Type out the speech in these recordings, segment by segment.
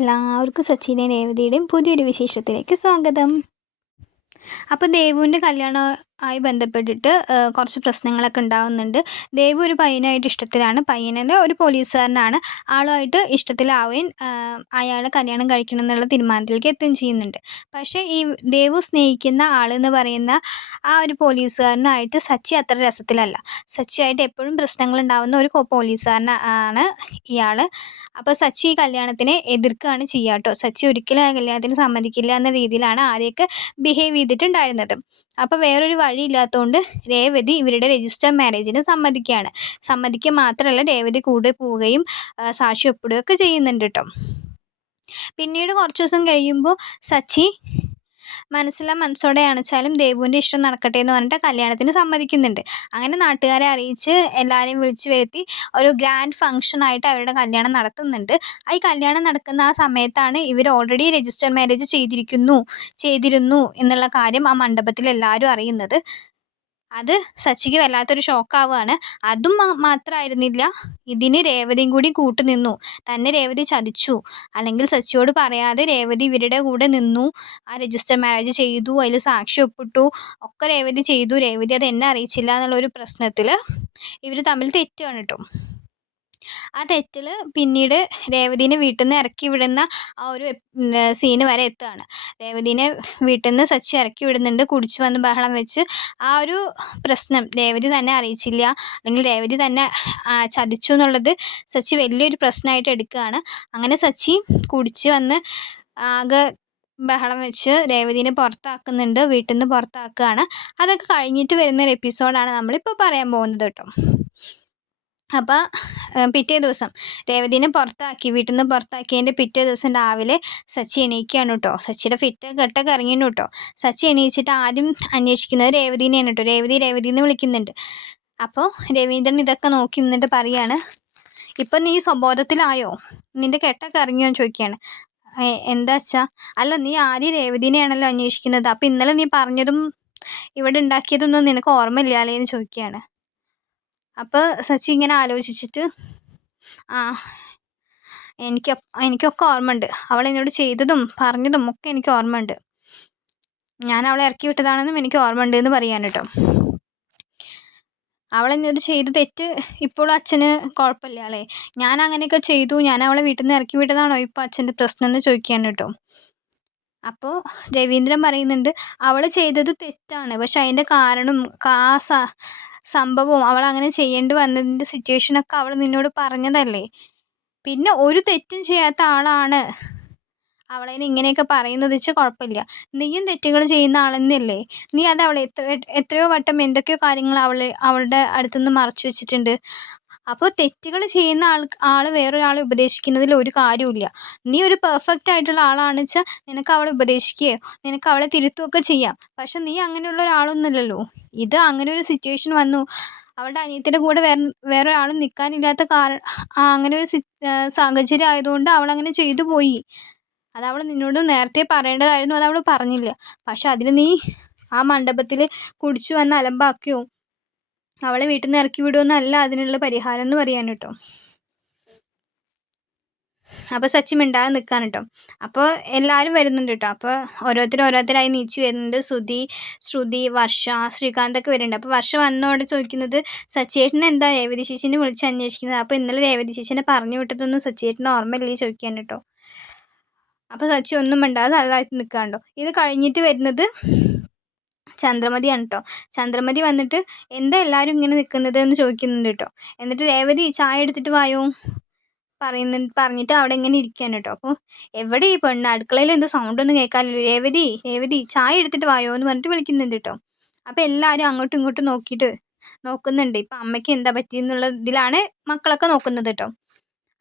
എല്ലാവർക്കും സച്ചിനെ രേവതിയുടെയും പുതിയൊരു വിശേഷത്തിലേക്ക് സ്വാഗതം. അപ്പോൾ ദേവുവിന്റെ കല്യാണം ആയി ബന്ധപ്പെട്ടിട്ട് കുറച്ച് പ്രശ്നങ്ങളൊക്കെ ഉണ്ടാകുന്നുണ്ട് ദേവു ഒരു പയ്യനായിട്ട് ഇഷ്ടത്തിലാണ്. പയ്യനെ ഒരു പോലീസുകാരനാണ്. ആളുമായിട്ട് ഇഷ്ടത്തിലാവുകയും അയാളെ കല്യാണം കഴിക്കണം എന്നുള്ള തീരുമാനത്തിലേക്ക് എത്തുകയും ചെയ്യുന്നുണ്ട്. പക്ഷേ ഈ ദേവു സ്നേഹിക്കുന്ന ആളെന്ന് പറയുന്ന ആ ഒരു പോലീസുകാരനായിട്ട് സച്ചി അത്ര രസത്തിലല്ല. സച്ചിയായിട്ട് എപ്പോഴും പ്രശ്നങ്ങൾ ഉണ്ടാകുന്ന ഒരു പോലീസുകാരനാണ് ഇയാൾ അപ്പോൾ സച്ചി ഈ കല്യാണത്തിനെ എതിർക്കുകയാണ് ചെയ്യാട്ടോ സച്ചി ഒരിക്കലും ആ കല്യാണത്തിന് സമ്മതിക്കില്ല എന്ന രീതിയിലാണ് ആദ്യമൊക്കെ ബിഹേവ് ചെയ്തിട്ടുണ്ടായിരുന്നത്. അപ്പോൾ വേറൊരു വഴിയില്ലാത്തതുകൊണ്ട് രേവതി ഇവരുടെ രജിസ്റ്റർ മാരേജിന് സമ്മതിക്കുകയാണ് സമ്മതിക്കുക മാത്രമല്ല രേവതി കൂടെ പോവുകയും സാക്ഷി ഒപ്പിടുകയൊക്കെ ചെയ്യുന്നുണ്ട് കേട്ടോ പിന്നീട് കുറച്ച് ദിവസം കഴിയുമ്പോൾ സച്ചി മനസ്സിലെ മനസ്സോടെ അണച്ചാലും ദേവുവിന്റെ ഇഷ്ടം നടക്കട്ടെ എന്ന് പറഞ്ഞിട്ട് കല്യാണത്തിന് സമ്മതിക്കുന്നുണ്ട്. അങ്ങനെ നാട്ടുകാരെ അറിയിച്ച് എല്ലാവരെയും വിളിച്ചു വരുത്തി ഒരു ഗ്രാൻഡ് ഫംഗ്ഷനായിട്ട് അവരുടെ കല്യാണം നടത്തുന്നുണ്ട്. ഈ കല്യാണം നടക്കുന്ന ആ സമയത്താണ് ഇവർ ഓൾറെഡി രജിസ്റ്റർ മാരേജ് ചെയ്തിരിക്കുന്നു ചെയ്തിരുന്നു എന്നുള്ള കാര്യം ആ മണ്ഡപത്തിൽ എല്ലാവരും അറിയുന്നത്. അത് സച്ചിക്ക് വല്ലാത്തൊരു ഷോക്കാവുകയാണ് അതും മാത്രമായിരുന്നില്ല ഇതിന് രേവതിയും കൂടി കൂട്ടു നിന്നു. തന്നെ രേവതി ചതിച്ചു. അല്ലെങ്കിൽ സച്ചിയോട് പറയാതെ രേവതി ഇവരുടെ കൂടെ നിന്നു. ആ രജിസ്റ്റർ മാരേജ് ചെയ്തു അതിൽ സാക്ഷി ഒപ്പിട്ടു. ഒക്കെ രേവതി ചെയ്തു. രേവതി അത് എന്നെ അറിയിച്ചില്ല എന്നുള്ളൊരു പ്രശ്നത്തിൽ ഇവർ തമ്മിൽ തെറ്റാണ് കേട്ടോ. ആ തെറ്റിൽ പിന്നീട് രേവതിനെ വീട്ടിൽ നിന്ന് ഇറക്കി വിടുന്ന ആ ഒരു സീന് വരെ എത്തുകയാണ് രേവതിനെ വീട്ടിൽ നിന്ന് സച്ചി ഇറക്കി വിടുന്നുണ്ട്. കുടിച്ചു വന്ന് ബഹളം വെച്ച് ആ ഒരു പ്രശ്നം രേവതി തന്നെ അറിയിച്ചില്ല. അല്ലെങ്കിൽ രേവതി തന്നെ ചതിച്ചു എന്നുള്ളത് സച്ചി വലിയൊരു പ്രശ്നമായിട്ട് എടുക്കുകയാണ്. അങ്ങനെ സച്ചി കുടിച്ച് വന്ന് ആകെ ബഹളം വെച്ച് രേവതിനെ പുറത്താക്കുന്നുണ്ട്. വീട്ടിൽ നിന്ന് പുറത്താക്കുകയാണ്. അതൊക്കെ കഴിഞ്ഞിട്ട് വരുന്നൊരു എപ്പിസോഡാണ് നമ്മളിപ്പോൾ പറയാൻ പോകുന്നത് കേട്ടോ. അപ്പോൾ പിറ്റേ ദിവസം രേവതിനെ പുറത്താക്കി വീട്ടിൽ നിന്ന് പുറത്താക്കിയതിന്റെ പിറ്റേ ദിവസം രാവിലെ സച്ചി എണീക്കുകയാണ് കേട്ടോ സച്ചിയുടെ ഫിറ്റ് കെട്ടൊക്കെ ഇറങ്ങിയിരുന്നു കേട്ടോ സച്ചി എണീച്ചിട്ട് ആദ്യം അന്വേഷിക്കുന്നത് രേവതിനെയാണ് കേട്ടോ രേവതി രേവതി എന്ന് വിളിക്കുന്നുണ്ട്. അപ്പോൾ രവീന്ദ്രൻ ഇതൊക്കെ നോക്കി നിന്നിട്ട് പറയാണ് ഇപ്പം നീ സ്വബോധത്തിലായോ? നിന്റെ കെട്ടൊക്കെ ഇറങ്ങിയോ? എന്ന് ചോദിക്കുകയാണ്. എന്താ വെച്ചാ അല്ല നീ ആദ്യം രേവതിനെയാണല്ലോ അന്വേഷിക്കുന്നത്. അപ്പം ഇന്നലെ നീ പറഞ്ഞതും ഇവിടെ ഉണ്ടാക്കിയതൊന്നും നിനക്ക് ഓർമ്മയില്ല അല്ലേ? എന്ന് ചോദിക്കുകയാണ്. അപ്പോൾ സച്ചി ഇങ്ങനെ ആലോചിച്ചിട്ട് ആ എനിക്ക് എനിക്കൊക്കെ ഓർമ്മയുണ്ട്. അവൾ എന്നോട് ചെയ്തതും പറഞ്ഞതും ഒക്കെ എനിക്ക് ഓർമ്മയുണ്ട്. ഞാൻ അവളെ ഇറക്കി വിട്ടതാണെന്നും എനിക്ക് ഓർമ്മയുണ്ട് എന്ന് പറയാൻ കേട്ടോ. അവൾ എന്നോട് ചെയ്ത തെറ്റ് ഇപ്പോഴും അച്ഛന് കുഴപ്പമില്ല അല്ലേ? ഞാൻ അങ്ങനെയൊക്കെ ചെയ്തു. ഞാൻ അവളെ വീട്ടിൽ നിന്ന് ഇറക്കി വിട്ടതാണോ ഇപ്പോൾ അച്ഛന്റെ പ്രശ്നം എന്ന് ചോദിക്കാൻ കേട്ടോ. അപ്പോൾ രവീന്ദ്രൻ പറയുന്നുണ്ട് അവൾ ചെയ്തത് തെറ്റാണ്. പക്ഷെ അതിന്റെ കാരണം ആ സംഭവവും അവൾ അങ്ങനെ ചെയ്യേണ്ടി വന്നതിന്റെ സിറ്റുവേഷനൊക്കെ അവൾ നിന്നോട് പറഞ്ഞതല്ലേ? പിന്നെ ഒരു തെറ്റും ചെയ്യാത്ത ആളാണ് അവളെ ഇങ്ങനെയൊക്കെ പറയുന്നത്. വെച്ചാൽ കുഴപ്പമില്ല. നീയും തെറ്റുകൾ ചെയ്യുന്ന ആളെന്നല്ലേ നീ അത് അവളെ എത്ര എത്രയോ വട്ടം എന്തൊക്കെയോ കാര്യങ്ങൾ അവൾ അവളുടെ അടുത്തുനിന്ന് മറച്ചു വെച്ചിട്ടുണ്ട്. അപ്പോൾ തെറ്റുകൾ ചെയ്യുന്ന ആൾ ആൾ വേറൊരാളെ ഉപദേശിക്കുന്നതിൽ ഒരു കാര്യമില്ല നീ ഒരു പെർഫെക്റ്റ് ആയിട്ടുള്ള ആളാണെന്ന് വെച്ചാൽ നിനക്ക് അവളെ ഉപദേശിക്കുകയോ നിനക്ക് അവളെ തിരുത്തുകയൊക്കെ ചെയ്യാം. പക്ഷെ നീ അങ്ങനെയുള്ള ഒരാളൊന്നുമില്ലല്ലോ. ഇത് അങ്ങനെ ഒരു സിറ്റുവേഷൻ വന്നു. അവളുടെ അനിയത്തിന്റെ കൂടെ വേറെ വേറൊരാളും നിൽക്കാനില്ലാത്ത കാരണം അങ്ങനെ ഒരു സാഹചര്യം ആയതുകൊണ്ട് അവൾ അങ്ങനെ ചെയ്തു പോയി. അത് അവൾ നിന്നോട് നേരത്തെ പറയേണ്ടതായിരുന്നു. അത് അവൾ പറഞ്ഞില്ല. പക്ഷെ അതിന് നീ ആ മണ്ഡപത്തിൽ കുടിച്ചു വന്ന് അലമ്പാക്കിയോ അവളെ വീട്ടിൽ നിന്ന് ഇറക്കി വിടുമെന്നല്ല അതിനുള്ള പരിഹാരം എന്ന് പറയാൻ കേട്ടോ. അപ്പോൾ സച്ചി മിണ്ടാതെ നിൽക്കാൻ കേട്ടോ. അപ്പോൾ എല്ലാവരും വരുന്നുണ്ട് കേട്ടോ. അപ്പോൾ ഓരോരുത്തർ ഓരോരുത്തരായി നീച്ച് വരുന്നുണ്ട്. ശ്രുതി ശ്രുതി വർഷ ശ്രീകാന്ത് ഒക്കെ വരുന്നുണ്ട്. അപ്പോൾ വർഷ വന്നോടെ ചോദിക്കുന്നത് സച്ചിയേട്ടനെ എന്താ രേവതി ചേച്ചിനെ വിളിച്ച് അന്വേഷിക്കുന്നത്? അപ്പോൾ ഇന്നലെ രേവതി ചേച്ചിനെ പറഞ്ഞു വിട്ടതൊന്നും സച്ചിയേട്ടന് ഓർമ്മയില്ലേ ചോദിക്കാൻ കേട്ടോ. അപ്പോൾ സച്ചി ഒന്നും മിണ്ടാതെ അതായിട്ട് നിൽക്കാണ്ടോ ഇത് കഴിഞ്ഞിട്ട് വരുന്നത് ചന്ദ്രമതിയാണ് കേട്ടോ ചന്ദ്രമതി വന്നിട്ട് എന്താ എല്ലാവരും ഇങ്ങനെ നിൽക്കുന്നത് എന്ന് ചോദിക്കുന്നുണ്ട് കേട്ടോ എന്നിട്ട് രേവതി ചായ എടുത്തിട്ട് വായോ? പറയുന്ന പറഞ്ഞിട്ട് അവിടെ ഇങ്ങനെ ഇരിക്കാൻ കേട്ടോ അപ്പോൾ എവിടെ ഈ പെണ്ണ്? അടുക്കളയിൽ എന്ത് സൗണ്ട് ഒന്നും കേൾക്കാമല്ലോ രേവതി രേവതി ചായ എടുത്തിട്ട് വായോ? എന്ന് പറഞ്ഞിട്ട് വിളിക്കുന്നുണ്ട് കേട്ടോ അപ്പോൾ എല്ലാവരും അങ്ങോട്ടും ഇങ്ങോട്ടും നോക്കിയിട്ട് നോക്കുന്നുണ്ട്. ഇപ്പം അമ്മയ്ക്ക് എന്താ പറ്റിയെന്നുള്ള ഇതിലാണ് മക്കളൊക്കെ നോക്കുന്നത് കേട്ടോ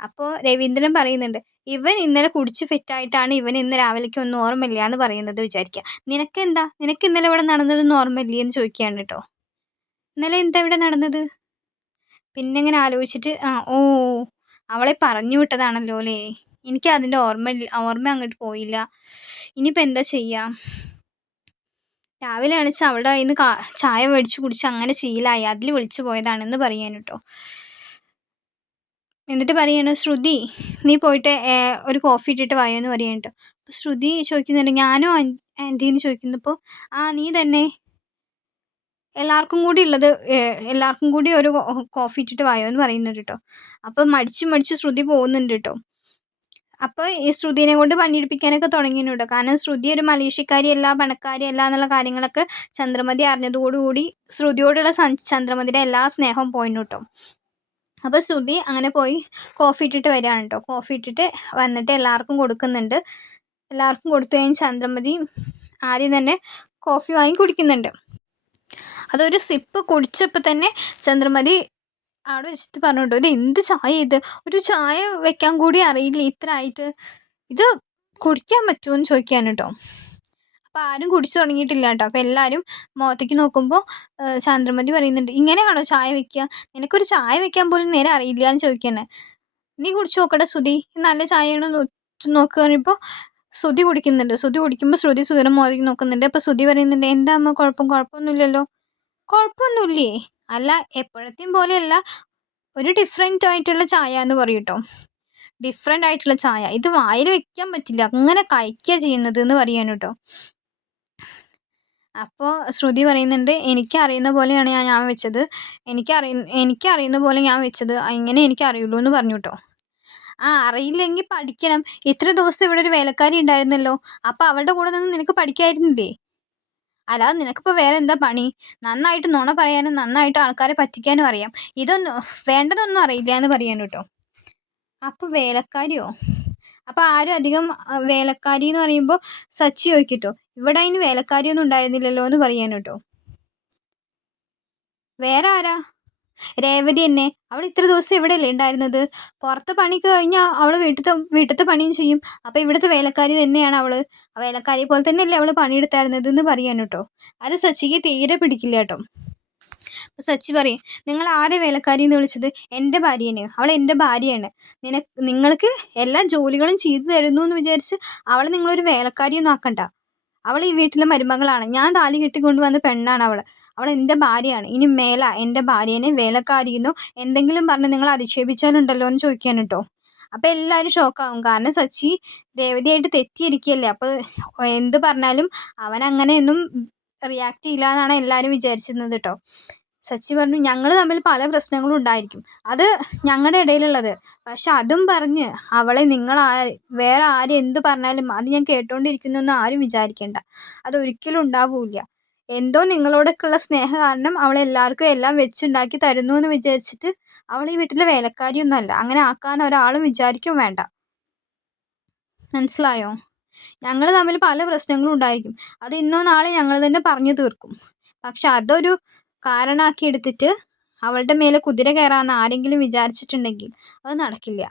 അപ്പോൾ രവീന്ദ്രൻ പറയുന്നുണ്ട് ഇവൻ ഇന്നലെ കുടിച്ച് ഫിറ്റായിട്ടാണ് ഇവൻ ഇന്ന് രാവിലേക്ക് ഒന്നും ഓർമ്മയില്ല എന്ന് പറയുന്നത് വിചാരിക്കുക നിനക്കെന്താ? നിനക്ക് ഇന്നലെ ഇവിടെ നടന്നതൊന്നും ഓർമ്മയില്ലേ? എന്ന് ചോദിക്കുകയാണ് കേട്ടോ. ഇന്നലെ എന്താ ഇവിടെ നടന്നത്? പിന്നെ ഇങ്ങനെ ആലോചിച്ചിട്ട് ആ ഓ അവളെ പറഞ്ഞു വിട്ടതാണല്ലോ അല്ലേ? എനിക്ക് അതിന്റെ ഓർമ്മ ഓർമ്മ അങ്ങോട്ട് പോയില്ല. ഇനിയിപ്പോൾ എന്താ ചെയ്യാം? രാവിലെ അണിച്ച് അവളുടെ കയ്യിൽ നിന്ന് ചായ മേടിച്ച് കുടിച്ച് അങ്ങനെ ശീലായി. അതിൽ വിളിച്ചു പോയതാണെന്ന് പറയാൻ കേട്ടോ. എന്നിട്ട് പറയാണ് ശ്രുതി നീ പോയിട്ട് ഒരു കോഫി ഇട്ടിട്ട് വായോ എന്ന് പറയാൻ കേട്ടോ അപ്പോൾ ശ്രുതി ചോദിക്കുന്നുണ്ട് ഞാനോ ആന്റീന്ന് ചോദിക്കുന്നപ്പോൾ ആ നീ തന്നെ എല്ലാവർക്കും കൂടി ഉള്ളത് എല്ലാവർക്കും കൂടി ഒരു കോഫി ഇട്ടിട്ട് വായോ എന്ന് പറയുന്നുണ്ട് കേട്ടോ അപ്പോൾ മടിച്ച് മടിച്ച് ശ്രുതി പോകുന്നുണ്ട് കേട്ടോ അപ്പോൾ ഈ ശ്രുതിനെ കൊണ്ട് പണിയെടുപ്പിക്കാനൊക്കെ തുടങ്ങിയിട്ടുണ്ട് കാരണം ശ്രുതി ഒരു മലേഷ്യക്കാരിയല്ല പണക്കാരിയല്ല എന്നുള്ള കാര്യങ്ങളൊക്കെ ചന്ദ്രമതി അറിഞ്ഞതോടുകൂടി ശ്രുതിയോടുള്ള ചന്ദ്രമതിയുടെ എല്ലാ സ്നേഹവും പോയിട്ടുണ്ട് കേട്ടോ അപ്പോൾ ശ്രുതി അങ്ങനെ പോയി കോഫി ഇട്ടിട്ട് വരികയാണ് കേട്ടോ കോഫി ഇട്ടിട്ട് വന്നിട്ട് എല്ലാവർക്കും കൊടുക്കുന്നുണ്ട്. എല്ലാവർക്കും കൊടുത്തു കഴിഞ്ഞ് ചന്ദ്രമതി ആദ്യം തന്നെ കോഫി വാങ്ങി കുടിക്കുന്നുണ്ട്. അതൊരു സിപ്പ് കുടിച്ചപ്പോൾ തന്നെ ചന്ദ്രമതി അവിടെ വെച്ചിട്ട് പറഞ്ഞിട്ടോ ഇത് എന്ത് ചായ ഇത്? ഒരു ചായ വെക്കാൻ കൂടി അറിയില്ല? ഇത്ര ആയിട്ട് ഇത് കുടിക്കാൻ പറ്റുമോ? എന്ന് ചോദിക്കാൻ കേട്ടോ അപ്പോൾ ആരും കുടിച്ചു തുടങ്ങിയിട്ടില്ല കേട്ടോ അപ്പോൾ എല്ലാവരും മുഖത്തേക്ക് നോക്കുമ്പോൾ ചന്ദ്രമതി പറയുന്നുണ്ട് ഇങ്ങനെയാണോ ചായ വെക്കുക നിനക്കൊരു ചായ വെക്കാൻ പോലും നേരെ അറിയില്ല എന്ന് ചോദിക്കണേ നീ കുടിച്ചു നോക്കട്ടെ സുധി നല്ല ചായയാണോ നോക്കുക പറയുമ്പോൾ ശ്രുതി കുടിക്കുന്നുണ്ട്. ശ്രുതി കുടിക്കുമ്പോൾ ശ്രുതി സുധീരം മോദിക്ക് നോക്കുന്നുണ്ട്. അപ്പോൾ ശ്രുതി പറയുന്നുണ്ട് എന്താ അമ്മ കുഴപ്പം? കുഴപ്പമൊന്നുമില്ലല്ലോ കുഴപ്പമൊന്നുമില്ലേ അല്ല എപ്പോഴത്തെയും പോലെയല്ല. ഒരു ഡിഫറെന്റ് ആയിട്ടുള്ള ചായ എന്ന് പറയും കേട്ടോ ഡിഫറെന്റ് ആയിട്ടുള്ള ചായ. ഇത് വായിൽ വെക്കാൻ പറ്റില്ല. അങ്ങനെ കഴിക്കുക ചെയ്യുന്നത് എന്ന് പറയാൻ കേട്ടോ അപ്പോൾ ശ്രുതി പറയുന്നുണ്ട് എനിക്ക് അറിയുന്ന പോലെയാണ് ഞാൻ ഞാൻ വെച്ചത്. എനിക്ക് എനിക്കറിയുന്ന പോലെ ഞാൻ വെച്ചത്. ഇങ്ങനെ എനിക്ക് അറിയുള്ളൂ എന്ന് പറഞ്ഞു കേട്ടോ ആ അറിയില്ലെങ്കിൽ പഠിക്കണം. ഇത്ര ദിവസം ഇവിടെ ഒരു വേലക്കാരി ഉണ്ടായിരുന്നല്ലോ. അപ്പോൾ അവളുടെ കൂടെ നിന്ന് നിനക്ക് പഠിക്കായിരുന്നില്ലേ? അല്ലാതെ നിനക്കിപ്പോൾ വേറെ എന്താ പണി? നന്നായിട്ട് നുണ പറയാനും നന്നായിട്ട് ആൾക്കാരെ പറ്റിക്കാനും അറിയാം. ഇതൊന്നും വേണ്ടതൊന്നും അറിയില്ല എന്ന് പറയാൻ കേട്ടോ അപ്പോൾ വേലക്കാരിയോ? അപ്പോൾ ആരും അധികം വേലക്കാരി എന്ന് പറയുമ്പോൾ സച്ചി ചോദിക്കട്ടോ ഇവിടെ അതിന് വേലക്കാരിയൊന്നും ഉണ്ടായിരുന്നില്ലല്ലോ എന്ന് പറയാൻ കേട്ടോ. വേറെ ആരാ? രേവതി തന്നെ അവൾ ഇത്ര ദിവസം ഇവിടെ അല്ലേ ഉണ്ടായിരുന്നത്? പുറത്ത് പണിക്ക് കഴിഞ്ഞാൽ അവൾ വീട്ടിലത്തെ വീട്ടിലത്തെ പണിയും ചെയ്യും. അപ്പോൾ ഇവിടുത്തെ വേലക്കാരി തന്നെയാണ് അവൾ വേലക്കാരി പോലെ തന്നെയല്ലേ അവൾ പണിയെടുത്തായിരുന്നത് എന്ന് പറയാൻ കേട്ടോ. അത് സച്ചിക്ക് തീരെ പിടിക്കില്ല കേട്ടോ. സച്ചി പറയും നിങ്ങൾ ആരെ വേലക്കാരി എന്ന് വിളിച്ചത് എന്റെ ഭാര്യനെ അവൾ എന്റെ ഭാര്യയാണ്. നിന നിങ്ങൾക്ക് എല്ലാ ജോലികളും ചെയ്തു തരുന്നു എന്ന് വിചാരിച്ച് അവളെ നിങ്ങളൊരു വേലക്കാരിയൊന്നും ആക്കണ്ട. അവൾ ഈ വീട്ടിലെ മരുമകളാണ്. ഞാൻ താലി കെട്ടിക്കൊണ്ടുവന്ന പെണ്ണാണ് അവൾ. അവൾ എന്റെ ഭാര്യയാണ്. ഇനി മേല എന്റെ ഭാര്യേനെ വേലക്കാരിയെന്നോ എന്തെങ്കിലും പറഞ്ഞ് നിങ്ങൾ അധിക്ഷേപിച്ചാലുണ്ടല്ലോ എന്ന് ചോദിക്കാൻ കേട്ടോ. അപ്പോൾ എല്ലാവരും ഷോക്കാവും. കാരണം സച്ചി രേവതിയായിട്ട് തെറ്റിയിരിക്കുകയല്ലേ. അപ്പോൾ എന്ത് പറഞ്ഞാലും അവൻ അങ്ങനെയൊന്നും റിയാക്ട് ചെയ്യില്ല എന്നാണ് എല്ലാവരും വിചാരിച്ചിരുന്നത് കേട്ടോ. സച്ചി പറഞ്ഞു ഞങ്ങൾ തമ്മിൽ പല പ്രശ്നങ്ങളും ഉണ്ടായിരിക്കും. അത് ഞങ്ങളുടെ ഇടയിലുള്ളത്. പക്ഷെ അതും പറഞ്ഞ് അവളെ നിങ്ങൾ വേറെ ആര് എന്ത് പറഞ്ഞാലും അത് ഞാൻ കേട്ടോണ്ടിരിക്കുന്നു ആരും വിചാരിക്കേണ്ട. അതൊരിക്കലും ഉണ്ടാവില്ല. എന്തോ നിങ്ങളോടൊക്കെയുള്ള സ്നേഹം കാരണം അവൾ എല്ലാവർക്കും എല്ലാം വെച്ചുണ്ടാക്കി തരുന്നു എന്ന് വിചാരിച്ചിട്ട് അവൾ ഈ വീട്ടിലെ വേലക്കാരിയൊന്നും അല്ല. അങ്ങനെ ആക്കാൻ ഒരാളും വിചാരിക്കും വേണ്ട. മനസ്സിലായോ? ഞങ്ങൾ തമ്മിൽ പല പ്രശ്നങ്ങളും ഉണ്ടായിരിക്കും. അത് ഇന്നോ നാളെ ഞങ്ങൾ തന്നെ പറഞ്ഞു തീർക്കും. പക്ഷെ അതൊരു കാരണമാക്കി എടുത്തിട്ട് അവളുടെ മേലെ കുതിര കയറാമെന്ന് ആരെങ്കിലും വിചാരിച്ചിട്ടുണ്ടെങ്കിൽ അത് നടക്കില്ല.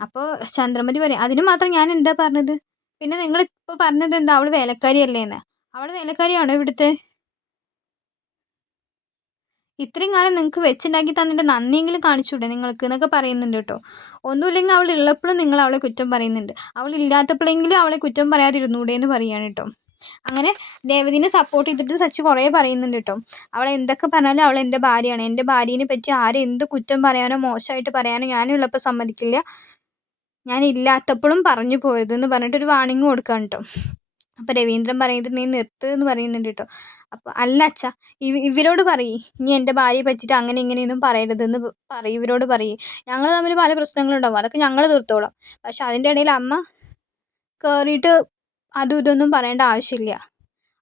അപ്പോൾ ചന്ദ്രമതി പറയും അതിന് മാത്രം ഞാൻ എന്താ പറഞ്ഞത്? പിന്നെ നിങ്ങൾ ഇപ്പോൾ പറഞ്ഞത് എന്താ? അവൾ വേലക്കാരിയല്ലേ എന്ന് അവൾ വേലക്കാരിയാണോ ഇവിടുത്തെ? ഇത്രയും കാലം നിങ്ങൾക്ക് വെച്ചുണ്ടാക്കി തന്നിട്ട് നന്ദിയെങ്കിലും കാണിച്ചൂടെ നിങ്ങൾക്ക്? എന്നൊക്കെ പറയുന്നുണ്ട് കേട്ടോ. ഒന്നുമില്ലെങ്കിൽ അവൾ ഉള്ളപ്പോഴും നിങ്ങൾ അവളെ കുറ്റം പറയുന്നുണ്ട്. അവൾ ഇല്ലാത്തപ്പോഴെങ്കിലും അവളെ കുറ്റം പറയാതിരുന്നൂടെ എന്ന് പറയാണ് കേട്ടോ. അങ്ങനെ രേവതിനെ സപ്പോർട്ട് ചെയ്തിട്ട് സച്ച് കുറേ പറയുന്നുണ്ട് കേട്ടോ അവൾ എന്തൊക്കെ പറഞ്ഞാലും അവൾ എന്റെ ഭാര്യയാണ്. എന്റെ ഭാര്യനെ പറ്റി ആരും എന്ത് കുറ്റം പറയാനോ മോശമായിട്ട് പറയാനോ ഞാനുള്ളപ്പോൾ സമ്മതിക്കില്ല. ഞാൻ ഇല്ലാത്തപ്പോഴും പറഞ്ഞു പോയതെന്ന് പറഞ്ഞിട്ട് ഒരു വാണിംഗ് കൊടുക്കാൻ കേട്ടോ അപ്പോൾ രവീന്ദ്രൻ പറയുന്നത് നീ നിർത്ത് എന്ന് പറയുന്നുണ്ട് കേട്ടോ അപ്പോൾ അല്ല അച്ഛ ഇവ ഇവരോട് പറയ്. ഇനി എന്റെ ഭാര്യയെ പറ്റിയിട്ട് അങ്ങനെ ഇങ്ങനെയൊന്നും പറയരുതെന്ന് പറയും ഇവരോട് പറയ്. ഞങ്ങൾ തമ്മിൽ പല പ്രശ്നങ്ങളുണ്ടാവും. അതൊക്കെ ഞങ്ങൾ തീർത്തോളാം. പക്ഷെ അതിന്റെ ഇടയിൽ അമ്മ കയറിയിട്ട് അതും ഇതൊന്നും പറയേണ്ട ആവശ്യമില്ല.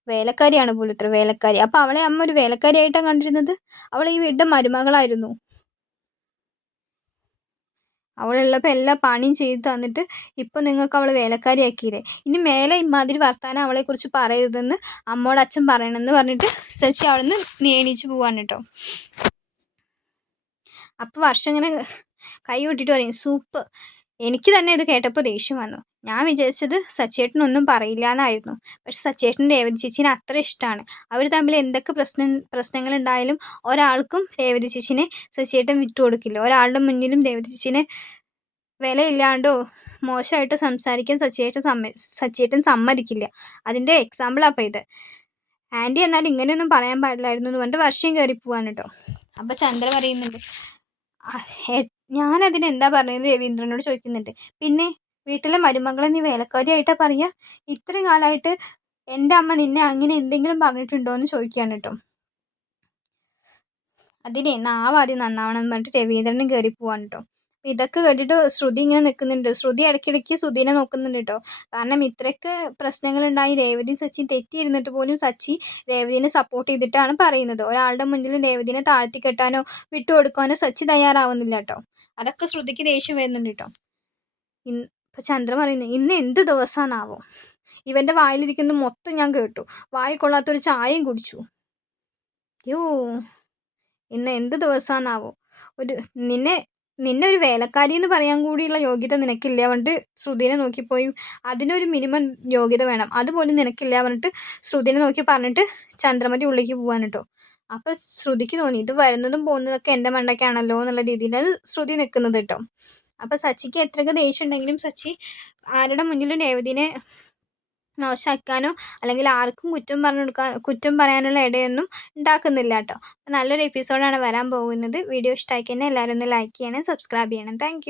വേലക്കാരിയാണ് പോലും ഇത്ര വേലക്കാരി. അപ്പോൾ അവളെ അമ്മ ഒരു വേലക്കാരിയായിട്ടാണ് കണ്ടിരുന്നത്? അവൾ ഈ വീടിന്റെ മരുമകളായിരുന്നു. അവളുള്ളപ്പോൾ എല്ലാ പണിയും ചെയ്തു തന്നിട്ട് ഇപ്പോൾ നിങ്ങൾക്ക് അവൾ വേലക്കാരിയാക്കിയില്ലേ? ഇനി മേലെ ഇമാതിരി വർത്താനം അവളെക്കുറിച്ച് പറയരുതെന്ന് അമ്മോട് അച്ഛൻ പറയണമെന്ന് പറഞ്ഞിട്ട് സച്ചി അവിടെ നിന്ന് നേണീച്ച് പോവാണ് കേട്ടോ. അപ്പോൾ വർഷം ഇങ്ങനെ കൈ കൊട്ടിട്ട് പറയും സൂപ്പ് എനിക്ക് തന്നെ ഇത് കേട്ടപ്പോൾ ദേഷ്യം വന്നു. ഞാൻ വിചാരിച്ചത് സച്ചേട്ടനൊന്നും പറയില്ല എന്നായിരുന്നു പക്ഷെ സച്ചേട്ടൻ രേവതി ചേച്ചീനെ അത്ര ഇഷ്ടമാണ് അവർ തമ്മിൽ എന്തൊക്കെ പ്രശ്നം പ്രശ്നങ്ങളുണ്ടായാലും ഒരാൾക്കും രേവതി ചേച്ചീനെ സച്ചേട്ടൻ വിട്ടു കൊടുക്കില്ല ഒരാളുടെ മുന്നിലും രേവതി ചേച്ചീനെ വിലയില്ലാണ്ടോ മോശമായിട്ട് സംസാരിക്കാൻ സച്ചേട്ടൻ സമ്മ സച്ചേട്ടൻ സമ്മതിക്കില്ല. അതിന്റെ എക്സാമ്പിളാണ് അപ്പോൾ ഇത്. ആന്റി എന്നാൽ ഇങ്ങനെയൊന്നും പറയാൻ പാടില്ലായിരുന്നു. എന്ന് പറഞ്ഞിട്ട് വർഷം കയറി പോവാൻ കേട്ടോ. അപ്പോൾ ചന്ദ്ര പറയുന്നുണ്ട് ഞാനതിന് എന്താ പറയുന്നത് രവീന്ദ്രനോട് ചോദിക്കുന്നുണ്ട്. പിന്നെ വീട്ടിലെ മരുമകളെ നീ വേലക്കാരിയായിട്ടാ പറയുക ഇത്രയും കാലമായിട്ട് എന്റെ അമ്മ നിന്നെ അങ്ങനെ എന്തെങ്കിലും പറഞ്ഞിട്ടുണ്ടോ എന്ന് ചോദിക്കുകയാണ് കേട്ടോ. അതിനെ നാവാദ്യം നന്നാവണം എന്ന് പറഞ്ഞിട്ട് രവീന്ദ്രനും കയറി പോവാണ് കേട്ടോ. ഇതൊക്കെ കേട്ടിട്ട് ശ്രുതി ഇങ്ങനെ നിൽക്കുന്നുണ്ട് ശ്രുതി ഇടയ്ക്കിടയ്ക്ക് സുധീനെ നോക്കുന്നുണ്ട് കേട്ടോ കാരണം ഇത്രയൊക്കെ പ്രശ്നങ്ങളുണ്ടായി. രേവതിയും സച്ചിൻ തെറ്റിയിരുന്നിട്ട് പോലും സച്ചി രേവതിനെ സപ്പോർട്ട് ചെയ്തിട്ടാണ് പറയുന്നത്. ഒരാളുടെ മുന്നിൽ രേവതിനെ താഴ്ത്തി കെട്ടാനോ വിട്ടുകൊടുക്കാനോ സച്ചി തയ്യാറാവുന്നില്ല കേട്ടോ അതൊക്കെ ശ്രുതിക്ക് ദേഷ്യം വരുന്നുണ്ട് കേട്ടോ ഇന്ന് ഇപ്പം ചന്ദ്ര പറയുന്നത് ഇന്ന് എന്ത് ദിവസമാണാവോ ഇവന്റെ വായിലിരിക്കുന്നത് മൊത്തം ഞാൻ കേട്ടു. വായി കൊള്ളാത്തൊരു ചായയും കുടിച്ചു. യോ ഇന്ന് എന്ത് ദിവസമാണാവോ ഒരു നിന്നെ നിന്നെ ഒരു വേലക്കാരി എന്ന് പറയാൻ കൂടിയുള്ള യോഗ്യത നിനക്കില്ല പറഞ്ഞിട്ട് ശ്രുതിനെ നോക്കിപ്പോയി. അതിനൊരു മിനിമം യോഗ്യത വേണം. അതുപോലും നിനക്കില്ല പറഞ്ഞിട്ട് ശ്രുതിനെ നോക്കി പറഞ്ഞിട്ട് ചന്ദ്രമതി ഉള്ളിലേക്ക് പോകാൻ കേട്ടോ അപ്പോൾ ശ്രുതിക്ക് തോന്നി ഇത് വരുന്നതും പോകുന്നതൊക്കെ എന്റെ മണ്ടക്കാണല്ലോ എന്നുള്ള രീതിയിലാണ് ശ്രുതി നിൽക്കുന്നത് കേട്ടോ അപ്പോൾ സച്ചിക്ക് എത്രയൊക്കെ ദേഷ്യം ഉണ്ടെങ്കിലും സച്ചി ആരുടെ മുന്നിലും രേവതിനെ മോശമാക്കാനോ അല്ലെങ്കിൽ ആർക്കും കുറ്റം പറഞ്ഞു കൊടുക്കാൻ കുറ്റം പറയാനുള്ള ഇടയൊന്നും ഉണ്ടാക്കുന്നില്ല കേട്ടോ നല്ലൊരു എപ്പിസോഡാണ് വരാൻ പോകുന്നത്. വീഡിയോ ഇഷ്ടമാക്കി തന്നെ എല്ലാവരും ഒന്ന് ലൈക്ക് ചെയ്യണം സബ്സ്ക്രൈബ് ചെയ്യണം. താങ്ക്